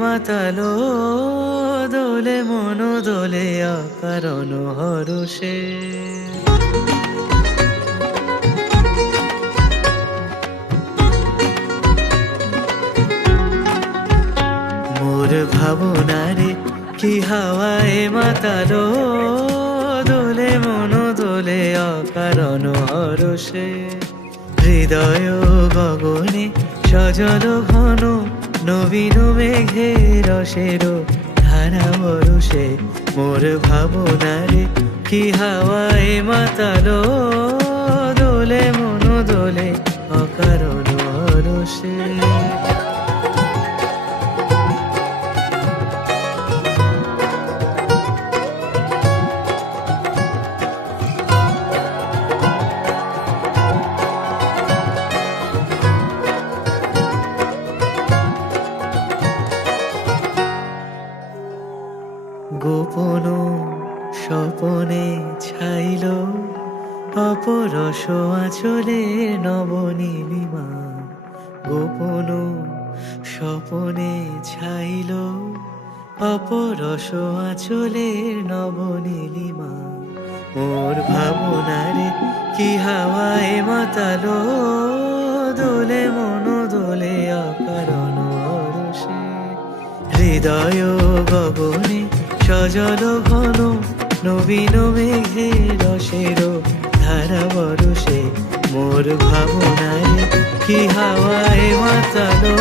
মাতালো দোলে মন দোলে অকারণ হরষে। মোর ভাবনারে কি হাওয়ায় মাতালো দোলে মন দোলে অকারণ হরষে। হৃদয় গগনে সজল ঘন নবীন মেঘের রসের ধারা বরষে। মোর ভাবনারে কি হাওয়ায় মাতালো দোলে মন দোলে অকারণ হরষে। গোপন স্বপনে ছাইল অপরস আঁচলে নবনীলিমা। গোপন স্বপনে ছাইল অপরস আঁচলে নবনীলিমা। মোর ভাবনারে কি হাওয়ায় মাতালো দোলে মন দোলে অকারণ হরষে। হৃদয় গগনে সজল ঘন নবীন মেঘের রসের ধারা বরষে। মোর ভাবনায় কি হাওয়ায় মাতালো